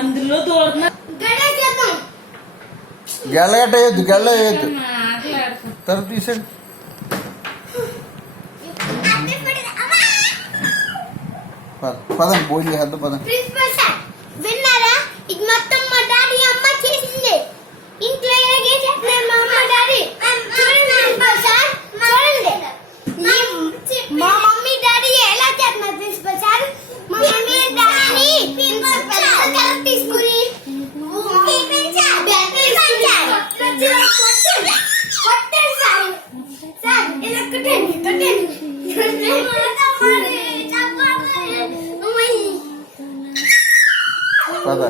అందులో దూరం గెలగట్టేయద్దు గెలయద్దు తర్వాత తీసండి పదండి భోజనం చేద్దాం పదండి. విన్నారా? ఇది మొత్తం మా డాడీ అమ్మ చేసింది. ఇంట్లో ఎలాగే చేస్తున్నారు మా అమ్మ డాడీ. ప్రిన్సిపల్ సార్ చూడండి, మా మమ్మీ డాడీ ఎలా చేస్తున్నారు ప్రిన్సిపల్ సార్. మా మమ్మీ డాడీని కరెక్ట్ తీసుకుని కొట్టండి సార్. సార్ ఇలా కొట్టండి పద